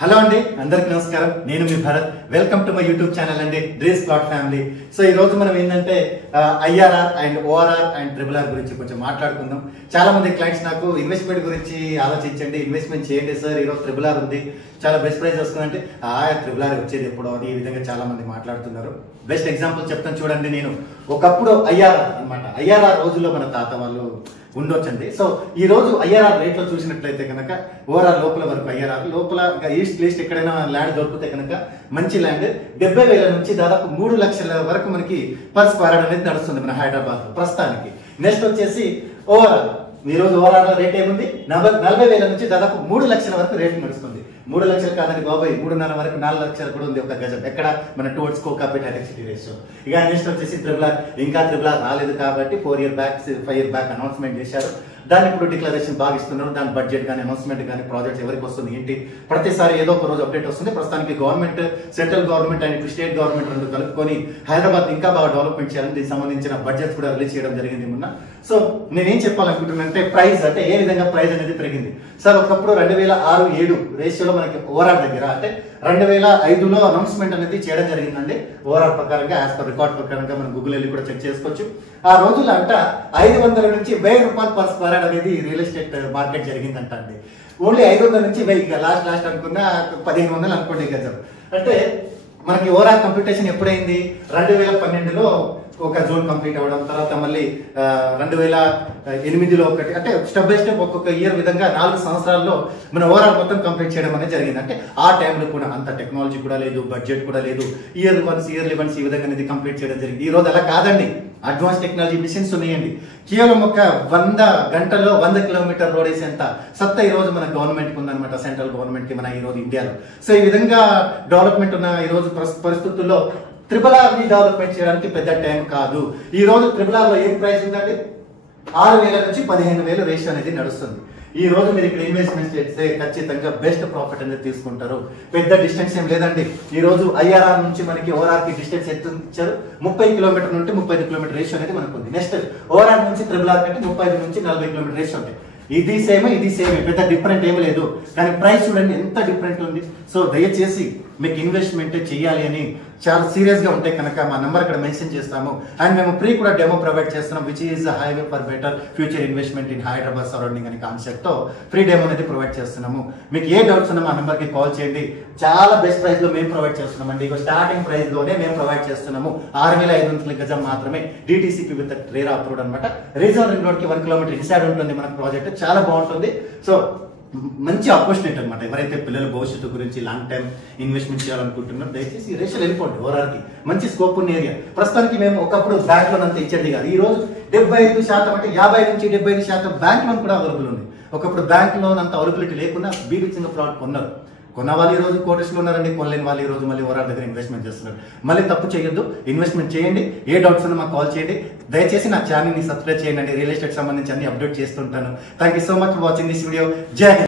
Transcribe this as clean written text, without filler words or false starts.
Hello అండి, అందరికి నమస్కారం. నేను మీ Bharat. Welcome to my YouTube channel అండి, డ్రీస్ ప్లాట్ ఫ్యామిలీ. సో ఈ రోజు మనం ఏంటంటే IRR and ORR and triple R గురించి కొంచెం మాట్లాడుకుందాం. చాలా మంది క్లయింట్స్ నాకు ఇన్వెస్ట్మెంట్ గురించి ఆలోచించండి, ఇన్వెస్ట్మెంట్ చేయండి సార్, ఈరోజు ట్రిపుల్ ఆర్ ఉంది, చాలా బెస్ట్ ప్రైస్ వస్తుందంటే ట్రిపుల్ ఆర్ వచ్చేది ఎప్పుడో అని ఈ విధంగా చాలా మంది మాట్లాడుతున్నారు. బెస్ట్ ఎగ్జాంపుల్ చెప్తాను చూడండి. నేను ఒకప్పుడు ఐఆర్ఆర్ అనమాట, ఐఆర్ఆర్ రోజుల్లో మన తాత వాళ్ళు ఉండొచ్చండి. సో ఈ రోజు ఐఆర్ఆర్ రేట్ లో చూసినట్లయితే కనుక ఓవరాల్ లోపల వరకు ఐఆర్ఆర్ లోపల ఈస్ట్ ఎక్కడైనా ల్యాండ్ దొరికితే కనుక మంచి ల్యాండ్ 70,000 నుంచి దాదాపు 3 లక్షల వరకు మనకి పర్ స్క్వేర్ అనేది నడుస్తుంది మన హైదరాబాద్ ప్రస్తుతానికి. నెక్స్ట్ వచ్చేసి ఓవరాల్ ఈ రోజు ఓవరాల్ రేట్ ఏముంది, 40,000 నుంచి దాదాపు 3 లక్షల వరకు రేట్ నడుస్తుంది. 3 లక్షలు కాదని బాబాయ్, 3.5 వరకు 4 లక్షలు కూడా ఉంది ఒక గజం. ఎక్కడ మన టువర్డ్స్ కోకాపేట సిటీ రేషియో. ఇక నెక్స్ట్ వచ్చేసి ట్రిపుల్ ఆర్. ఇంకా ట్రిపుల్ ఆర్ రాలేదు కాబట్టి 4 year back 5 year back announcement చేశారు. దాన్ని ఇప్పుడు డిక్లరేషన్ బాగా ఇస్తున్నారు. దాని బడ్జెట్ కానీ అనౌన్స్మెంట్ కానీ ప్రాజెక్ట్స్ ఎవరికి వస్తుంది ఏంటి ప్రతిసారి ఏదో ఒక రోజు అప్డేట్ వస్తుంది. ప్రస్తుతానికి గవర్నమెంట్, సెంట్రల్ గవర్నమెంట్ అండ్ ఇప్పుడు స్టేట్ గవర్నమెంట్ రెండు కలుపుకొని హైదరాబాద్ ఇంకా బాగా డెవలప్మెంట్ చేయాలని దీనికి సంబంధించిన బడ్జెట్స్ కూడా రిలీజ్ చేయడం జరిగింది మొన్న. సో నేనేం చెప్పాలనుకుంటున్నానంటే ప్రైస్ అంటే ఏ విధంగా ప్రైస్ అనేది పెరిగింది సార్. ఒకప్పుడు 2006-7 రేషియోలో మనకి ఓవరాల్ దగ్గర అంటే 2005లో అనౌన్స్మెంట్ అనేది చేయడం జరిగిందండి. ఓవరాల్ ప్రకారంగా యాజ్ పర్ రికార్డ్ ప్రకారంగా మనం గూగుల్ వెళ్ళి కూడా చెక్ చేసుకోవచ్చు. ఆ రోజుల్లో అంట 500 నుంచి 1000 రూపాయలు పర్ స్క్వేర్ అనేది రియల్ ఎస్టేట్ మార్కెట్ జరిగిందంట అండి. ఓన్లీ 500 నుంచి 1000, లాస్ట్ అనుకున్న 1500 అనుకోండి గజం. అంటే మనకి ఓవరాల్ కంప్యూటేషన్ ఎప్పుడైంది, 2012లో ఒక జోన్ కంప్లీట్ అవ్వడం, తర్వాత మళ్ళీ 2008లో ఒకటి, అంటే స్టెప్ బై స్టెప్ ఒక్కొక్క ఇయర్ విధంగా 4 సంవత్సరాల్లో మన ఓవరాల్ మొత్తం కంప్లీట్ చేయడం అనేది జరిగింది. అంటే ఆ టైంలో కూడా అంత టెక్నాలజీ కూడా లేదు, బడ్జెట్ కూడా లేదు, ఇయర్లీ వన్స్ ఈ విధంగా అనేది కంప్లీట్ చేయడం జరిగింది. ఈ రోజు అలా కాదండి, అడ్వాన్స్ టెక్నాలజీ మిషన్స్ ఉన్నాయండి. కేవలం ఒక 100 గంటల్లో 100 కిలోమీటర్ రోడ్ వేసేంత సత్తా ఈ రోజు మన గవర్నమెంట్ కి ఉందన్నమాట, సెంట్రల్ గవర్నమెంట్ కి మన ఈ రోజు ఇండియాలో. సో ఈ విధంగా డెవలప్మెంట్ ఉన్న ఈ రోజు పరిస్థితుల్లో ట్రిపుల్ ఆర్ ని డెవలప్మెంట్ చేయడానికి పెద్ద టైం కాదు. ఈ రోజు ట్రిపుల్ ఆర్ లో ఏం ప్రైస్ ఉందండి, 6,000 నుంచి 15,000 రేషియో అనేది నడుస్తుంది. ఈ రోజు మీరు ఇక్కడ ఇన్వెస్ట్మెంట్ చేస్తే ఖచ్చితంగా బెస్ట్ ప్రాఫిట్ అనేది తీసుకుంటారు. పెద్ద డిస్టెన్స్ ఏం లేదండి. ఈ రోజు ఐఆర్ఆర్ నుంచి మనకి ఓఆర్ఆర్ కి డిస్టెన్స్ ఎంత ఇచ్చారు, 30 కిలోమీటర్ నుండి 35 కిలోమీటర్ రేషియో అనేది మనకు ఉంది. నెక్స్ట్ ఓఆర్ఆర్ నుంచి ట్రిపుల్ ఆర్ కంటే 35 నుంచి 40 కిలోమీటర్ రేషియో ఉంది. ఇది సేమే పెద్ద డిఫరెంట్ ఏమి లేదు, కానీ ప్రైస్ చూడండి ఎంత డిఫరెంట్ ఉంది. సో దయచేసి మీకు ఇన్వెస్ట్మెంట్ చేయాలి అని చాలా సీరియస్ గా ఉంటే కనుక మా నెంబర్ ఇక్కడ మెన్షన్ చేస్తాము. అండ్ మేము ఫ్రీ కూడా డెమో ప్రొవైడ్ చేస్తున్నాం, which is highway for better future investment in Hyderabad surrounding అనే కాన్సెప్ట్ తో ఫ్రీ డెమో అనేది ప్రొవైడ్ చేస్తున్నాము. మీకు ఏ డౌట్స్ ఉన్నా మా నెంబర్ కి కాల్ చేయండి. చాలా బెస్ట్ ప్రైస్ లో మేము ప్రొవైడ్ చేస్తున్నాం అండి. ఇక స్టార్టింగ్ ప్రైస్ లోనే మేము ప్రొవైడ్ చేస్తున్నాము. 6,500 గజం మాత్రమే, డిటిసిపి విత్ రేరా అప్రూవ్డ్ అనమాట. రీజనల్ రింగ్ రోడ్ కి 1 కిలోమీటర్ ఇన్సైడ్ ఉంటుంది మన ప్రాజెక్ట్. చాలా బాగుంటుంది. సో మంచి ఆపర్చునిటీ అనమాట. ఎవరైతే పిల్లల భవిష్యత్తు గురించి లాంగ్ టైం ఇన్వెస్ట్మెంట్ చేయాలనుకుంటున్నారో దయచేసి ఈ రేషియోలో వెళ్ళిపోండి. ఓవరాల్ కి మంచి స్కోప్ ఉన్న ఏరియా. ప్రస్తుతానికి మేము ఒకప్పుడు బ్యాంక్ లోన్ అంతా ఇచ్చేది కాదు. ఈ రోజు 75% అంటే 50 నుంచి 75% బ్యాంక్ లోన్ కూడా అవైలబుల్ ఉంది. ఒకప్పుడు బ్యాంక్ లోన్ అంత అవైలబిలిటీ లేకుండా బీబీచింగ్ ప్లాట్ కొన్నారు. కొన్న వాళ్ళు ఈ రోజు కోటెస్లో ఉన్నారండి, కొనలేని వాళ్ళు ఈ రోజు మళ్ళీ ఓవరాల్ దగ్గర ఇన్వెస్ట్మెంట్ చేస్తున్నారు. మళ్ళీ తప్పు చేయొద్దు, ఇన్వెస్ట్మెంట్ చేయండి. ఏ డౌట్స్ ఉన్నా మాకు కాల్ చేయండి. దయచేసి నా ఛానల్ ని సబ్స్క్రైబ్ చేయండి. రియల్ ఎస్టేట్ సంబంధించి అన్ని అప్డేట్ చేస్తుంటాను. Thank you so much for watching this video. జై హింద్.